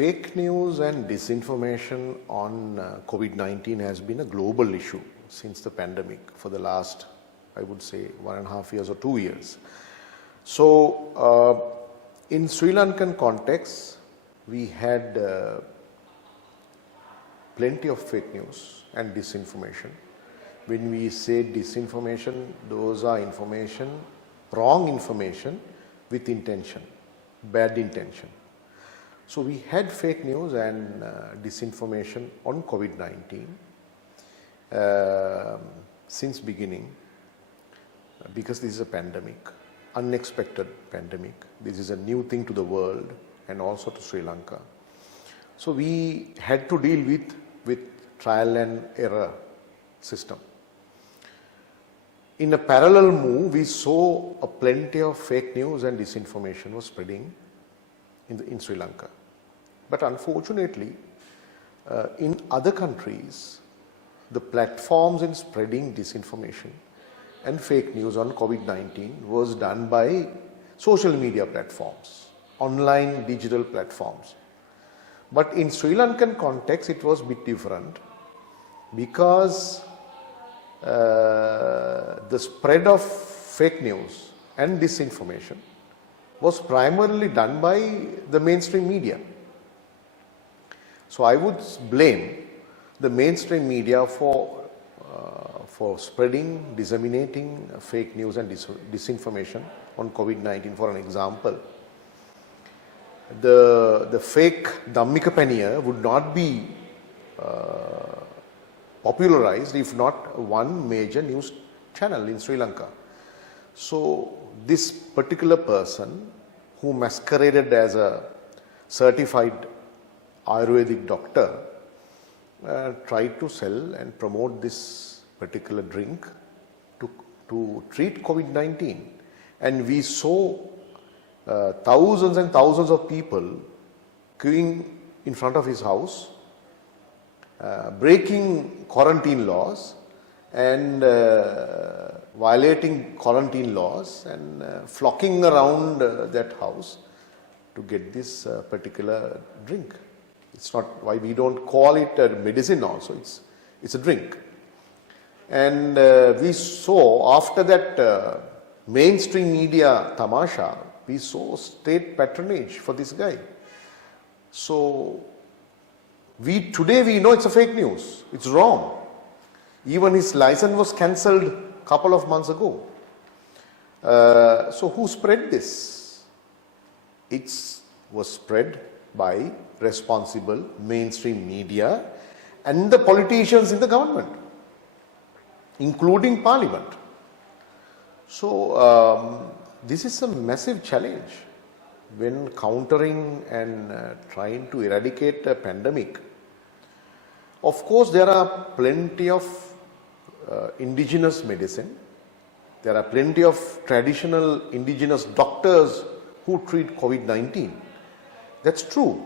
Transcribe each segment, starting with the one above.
Fake news and disinformation on COVID-19 has been a global issue since the pandemic for the last, I would say, 1.5 years or 2 years. So, in Sri Lankan context, we had plenty of fake news and disinformation. When we say disinformation, those are information, wrong information with intention, bad intention. So we had fake news and disinformation on COVID-19 since beginning, because this is a pandemic, unexpected pandemic. This is a new thing to the world and also to Sri Lanka. So we had to deal with trial and error system. In a parallel move, we saw a plenty of fake news and disinformation was spreading in Sri Lanka. But unfortunately, in other countries, the platforms in spreading disinformation and fake news on COVID-19 was done by social media platforms, online digital platforms. But in Sri Lankan context, it was a bit different because the spread of fake news and disinformation was primarily done by the mainstream media. So I would blame the mainstream media for spreading, disseminating fake news and disinformation on COVID-19. For an example, the fake Dhammika Paniya would not be popularized if not one major news channel in Sri Lanka. So this particular person who masqueraded as a certified Ayurvedic doctor tried to sell and promote this particular drink to treat COVID-19. And we saw thousands and thousands of people queuing in front of his house, breaking quarantine laws and violating quarantine laws and flocking around that house to get this particular drink. It's not why we don't call it a medicine also, it's a drink. And we saw after that mainstream media tamasha, we saw state patronage for this guy. So today we know it's a fake news, it's wrong. Even his license was cancelled a couple of months ago. So who spread this? It was spread by responsible mainstream media and the politicians in the government, including parliament. So this is a massive challenge when countering and trying to eradicate a pandemic. Of course, there are plenty of indigenous medicine. There are plenty of traditional indigenous doctors who treat COVID-19. That's true.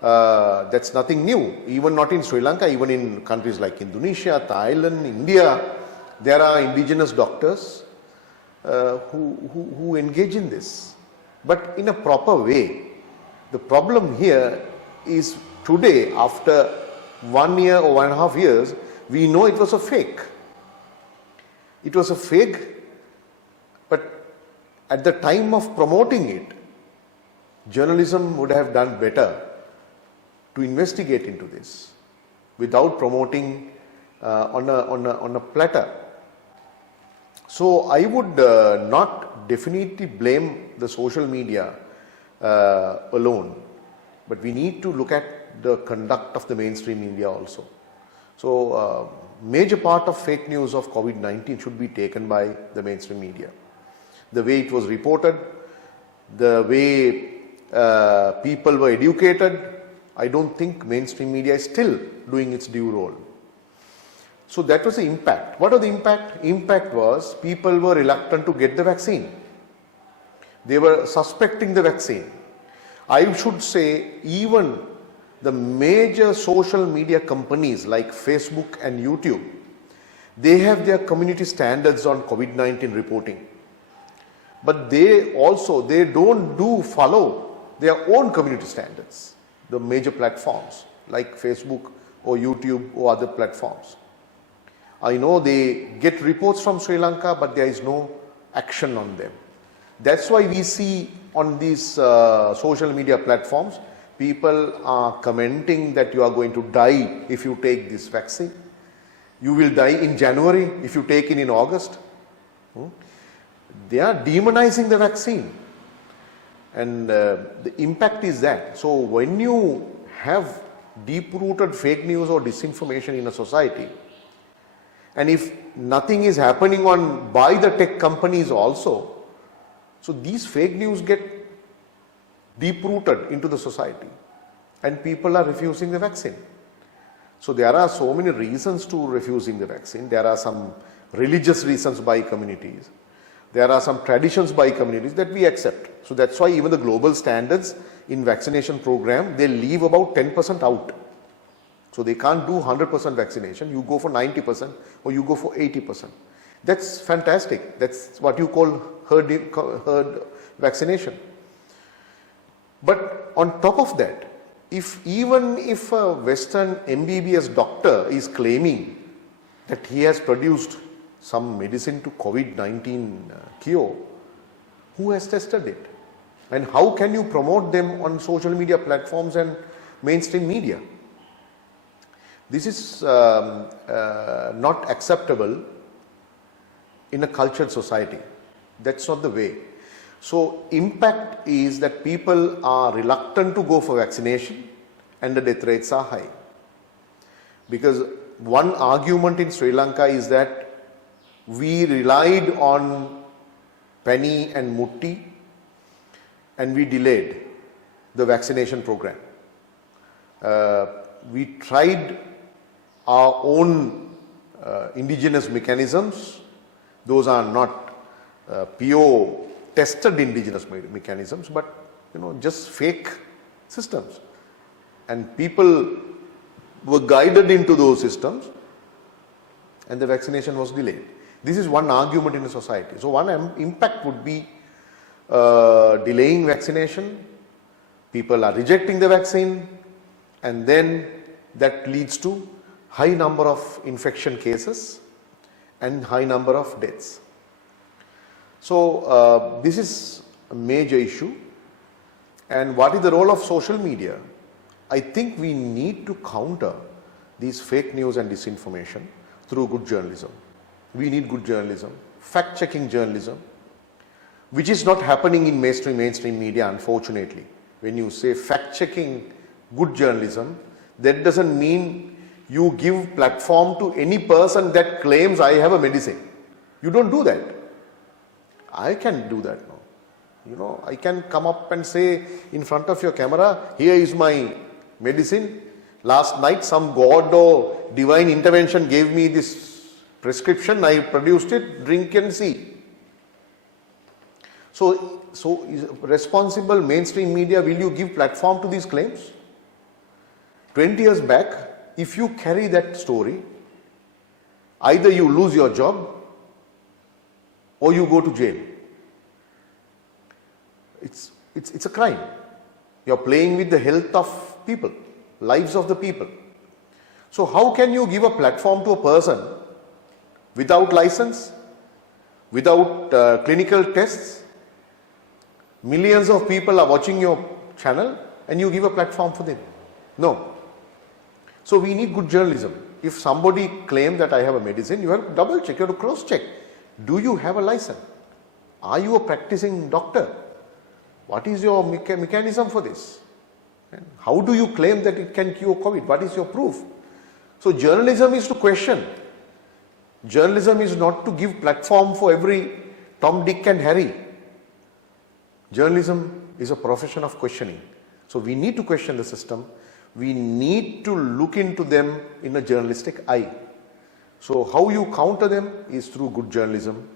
That's nothing new. Even not in Sri Lanka, even in countries like Indonesia, Thailand, India, there are indigenous doctors who engage in this. But in a proper way. The problem here is today, after 1 year or 1.5 years, we know it was a fake. It was a fake, but at the time of promoting it, journalism would have done better to investigate into this without promoting on a platter. So I would not definitely blame the social media alone, but we need to look at the conduct of the mainstream media also. So major part of fake news of COVID-19 should be taken by the mainstream media. The way it was reported, the way people were educated, I don't think mainstream media is still doing its due role. So that was the impact. What was the impact? Impact was people were reluctant to get the vaccine. They were suspecting the vaccine. I should say even the major social media companies like Facebook and YouTube, they have their community standards on COVID-19 reporting. But they don't follow their own community standards. the major platforms like Facebook or YouTube or other platforms. I know they get reports from Sri Lanka, but there is no action on them. That's why we see on these social media platforms, people are commenting that you are going to die if you take this vaccine. You will die in January if you take it in August. They are demonizing the vaccine. And the impact is that. So when you have deep-rooted fake news or disinformation in a society, and if nothing is happening by the tech companies also, so these fake news get deep-rooted into the society and people are refusing the vaccine. So there are so many reasons to refusing the vaccine. There are some religious reasons by communities. There are some traditions by communities that we accept. So that's why even the global standards in vaccination program, they leave about 10% out. So they can't do 100% vaccination. You go for 90% or you go for 80%. That's fantastic. That's what you call herd vaccination. But on top of that, even if a Western MBBS doctor is claiming that he has produced some medicine to COVID-19 cure, who has tested it? And how can you promote them on social media platforms and mainstream media? This is not acceptable in a cultured society. That's not the way. So impact is that people are reluctant to go for vaccination and the death rates are high. Because one argument in Sri Lanka is that we relied on Penny and Mutti and we delayed the vaccination program. We tried our own indigenous mechanisms. Those are not pure tested indigenous mechanisms, but just fake systems. And people were guided into those systems and the vaccination was delayed. This is one argument in the society. So one impact would be delaying vaccination, people are rejecting the vaccine, and then that leads to high number of infection cases and high number of deaths. So this is a major issue. And what is the role of social media? I think we need to counter these fake news and disinformation through good journalism. We need good journalism, fact-checking journalism, which is not happening in mainstream media, unfortunately. When you say fact-checking good journalism, that doesn't mean you give platform to any person that claims I have a medicine. You don't do that. I can do that now. I can come up and say in front of your camera, here is my medicine. Last night some God or divine intervention gave me this prescription, I produced it, drink and see. So responsible mainstream media, will you give platform to these claims? 20 years back, if you carry that story, either you lose your job or you go to jail. It's a crime. You're playing with the health of people, lives of the people. So how can you give a platform to a person without license, without clinical tests? Millions of people are watching your channel and you give a platform for them. No. So we need good journalism. If somebody claims that I have a medicine, you have to double check, you have to cross check. Do you have a license? Are you a practicing doctor? What is your mechanism for this? And how do you claim that it can cure COVID? What is your proof? So journalism is to question. Journalism is not to give platform for every Tom, Dick and Harry. Journalism is a profession of questioning. So we need to question the system. We need to look into them in a journalistic eye. So how you counter them is through good journalism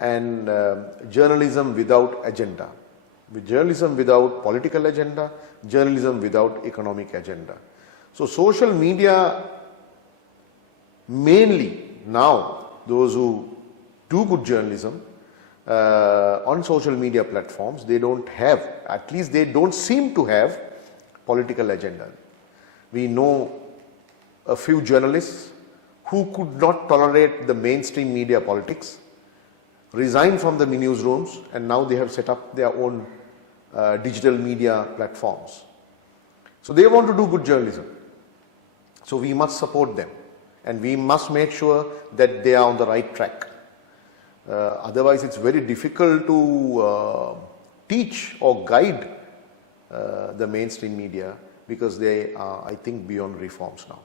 and journalism without agenda. With journalism without political agenda, journalism without economic agenda. So social media, mainly now, those who do good journalism on social media platforms, they don't have, at least they don't seem to have political agenda. We know a few journalists who could not tolerate the mainstream media politics, resigned from the newsrooms, and now they have set up their own digital media platforms. So they want to do good journalism. So we must support them, and we must make sure that they are on the right track. Otherwise, it's very difficult to teach or guide the mainstream media, because they are, I think, beyond reforms now.